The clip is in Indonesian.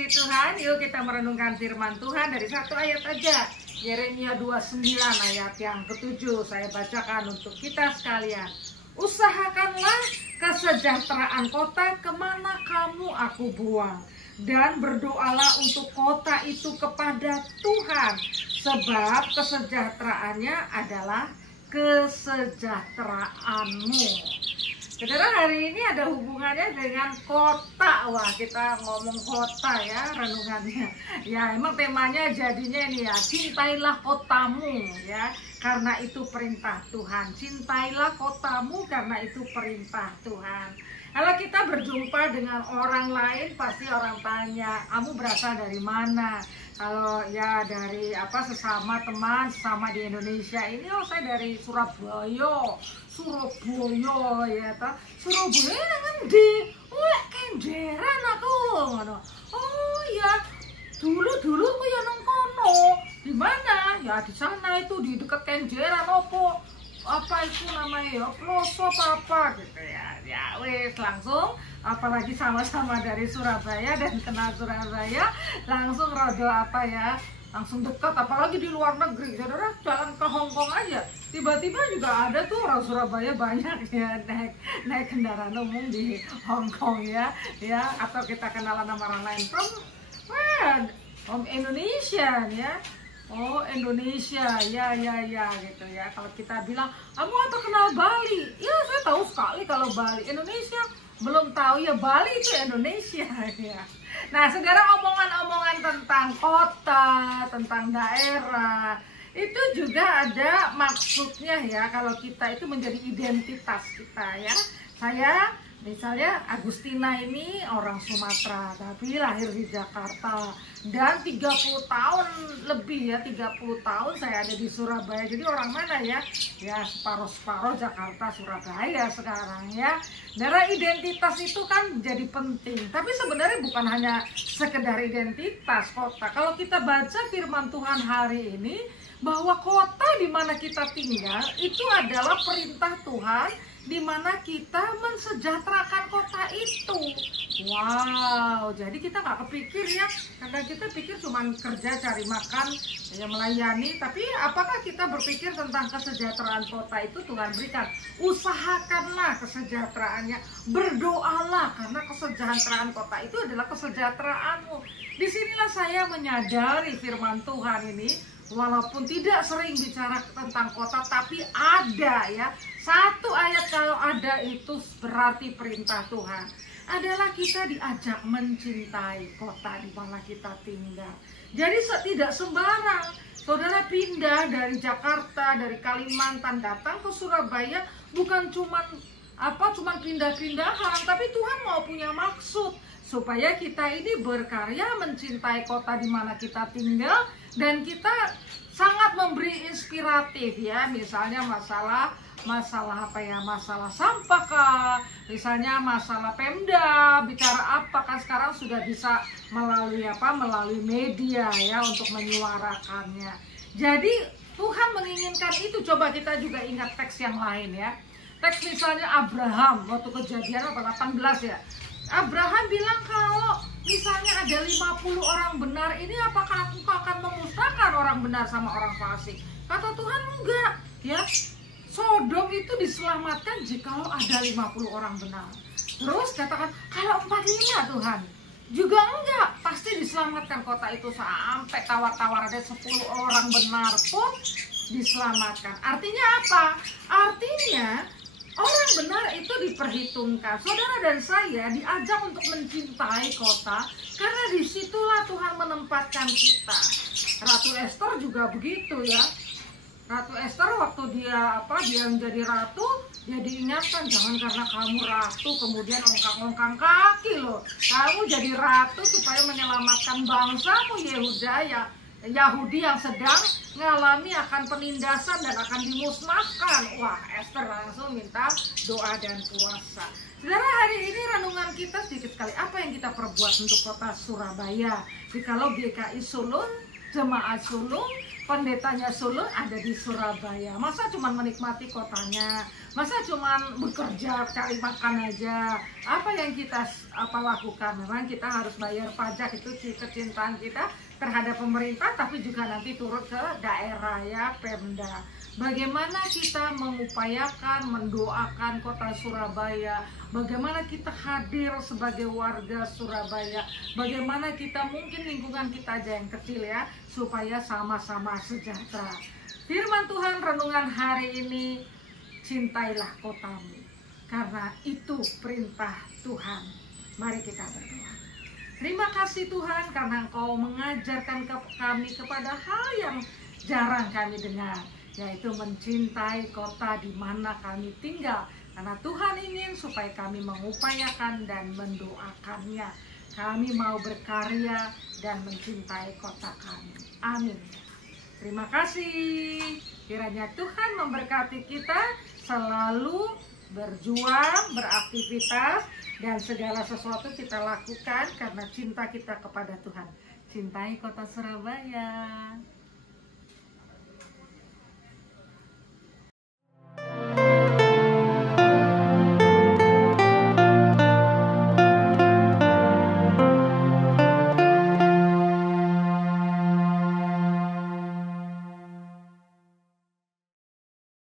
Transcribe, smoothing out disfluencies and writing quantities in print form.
kasih Tuhan, yuk kita merenungkan firman Tuhan dari satu ayat aja. Yeremia 29 ayat yang ke-7 saya bacakan untuk kita sekalian. Usahakanlah kesejahteraan kota kemana kamu aku buang, dan berdoalah untuk kota itu kepada Tuhan, sebab kesejahteraannya adalah kesejahteraanmu. Saudara, hari ini ada hubungannya dengan kota. Wah, kita ngomong kota ya renungannya. Ya, emang temanya jadinya ini ya, cintailah kotamu ya, karena itu perintah Tuhan. Cintailah kotamu karena itu perintah Tuhan. Kalau kita berjumpa dengan orang lain, pasti orang tanya, kamu berasal dari mana? Kalau ya dari sesama teman, sesama di Indonesia ini, oh saya dari Surabaya ya toh. Surabaya ngendi? Lek Kenjeran aku ngono. Oh ya, dulu aku ya nang kono. Di mana? Ya di sana itu di dekat Kenjeran apa itu namanya ya? Ploso apa gitu ya. Ya wes langsung, apalagi sama-sama dari Surabaya dan kenal Surabaya, langsung rodo langsung dekat, apalagi di luar negeri. Saudara jalan ke Hong Kong aja, tiba-tiba juga ada tuh orang Surabaya banyak ya naik kendaraan umum di Hong Kong ya, atau kita kenalan sama orang lain from Indonesia ya. Oh Indonesia, ya gitu ya. Kalau kita bilang, kamu atau kenal Bali? Ya saya tahu sekali kalau Bali. Indonesia belum tahu ya, Bali itu Indonesia ya. Nah saudara, omongan-omongan tentang kota, tentang daerah, itu juga ada maksudnya ya. Kalau kita itu menjadi identitas kita ya. Saya misalnya Agustina ini orang Sumatera, tapi lahir di Jakarta. Dan 30 tahun lebih ya, 30 tahun saya ada di Surabaya. Jadi orang mana ya? Ya separuh-separuh Jakarta Surabaya sekarang ya. Darah identitas itu kan jadi penting. Tapi sebenarnya bukan hanya sekedar identitas kota. Kalau kita baca firman Tuhan hari ini, bahwa kota di mana kita tinggal itu adalah perintah Tuhan, di mana kita mensejahterakan kota itu. Wow, jadi kita nggak kepikir ya, kadang kita pikir cuma kerja cari makan ya, melayani. Tapi apakah kita berpikir tentang kesejahteraan kota itu Tuhan berikan? Usahakanlah kesejahteraannya, berdoalah karena kesejahteraan kota itu adalah kesejahteraanmu. Disinilah saya menyadari firman Tuhan ini, walaupun tidak sering bicara tentang kota, tapi ada ya. Satu ayat kalau ada itu berarti perintah Tuhan. Adalah kita diajak mencintai kota di mana kita tinggal. Jadi tidak sembarang saudara pindah dari Jakarta, dari Kalimantan datang ke Surabaya, bukan cuman pindah-pindahan, tapi Tuhan mau punya maksud supaya kita ini berkarya mencintai kota di mana kita tinggal, dan kita sangat memberi inspiratif ya. Misalnya masalah sampah kah, misalnya masalah Pemda bicara apa kan sekarang sudah bisa melalui media ya untuk menyuarakannya. Jadi Tuhan menginginkan itu. Coba kita juga ingat teks yang lain ya. Teks misalnya Abraham waktu Kejadian 18 ya. Abraham bilang, kalau misalnya ada 50 orang benar ini, apakah aku akan memusnahkan orang benar sama orang fasik? Kata Tuhan enggak ya. Sodom itu diselamatkan jikalau ada 50 orang benar. Terus katakan, kalau 45 Tuhan juga enggak, pasti diselamatkan kota itu sampai tawar-tawar ada 10 orang benar pun diselamatkan. Artinya apa? Artinya orang benar itu diperhitungkan. Saudara dan saya diajak untuk mencintai kota, karena disitulah Tuhan menempatkan kita. Ratu Esther juga begitu ya. Ratu Esther waktu dia menjadi ratu, dia diingatkan, jangan karena kamu ratu kemudian ongkang-ongkang kaki loh. Kamu jadi ratu supaya menyelamatkan bangsamu Yahudi yang sedang mengalami akan penindasan dan akan dimusnahkan. Wah, Esther langsung minta doa dan puasa. Saudara, hari ini renungan kita sedikit sekali apa yang kita perbuat untuk kota Surabaya. Jikalau GKI Sulung, jemaat Sulung, pendetanya Sulung ada di Surabaya. Masa cuma menikmati kotanya, Masa cuman bekerja cari makan aja? Apa yang kita lakukan? Memang kita harus bayar pajak, itu kecintaan kita terhadap pemerintah, tapi juga nanti turut ke daerah ya, Pemda. Bagaimana kita mengupayakan, mendoakan kota Surabaya, bagaimana kita hadir sebagai warga Surabaya, bagaimana kita mungkin lingkungan kita aja yang kecil ya, supaya sama-sama sejahtera. Firman Tuhan renungan hari ini, cintailah kotamu, karena itu perintah Tuhan. Mari kita berdoa. Terima kasih Tuhan karena Engkau mengajarkan kami kepada hal yang jarang kami dengar, yaitu mencintai kota di mana kami tinggal. Karena Tuhan ingin supaya kami mengupayakan dan mendoakannya. Kami mau berkarya dan mencintai kota kami. Amin. Terima kasih. Kiranya Tuhan memberkati kita selalu berjuang, beraktivitas, dan segala sesuatu kita lakukan karena cinta kita kepada Tuhan. Cintai kota Surabaya.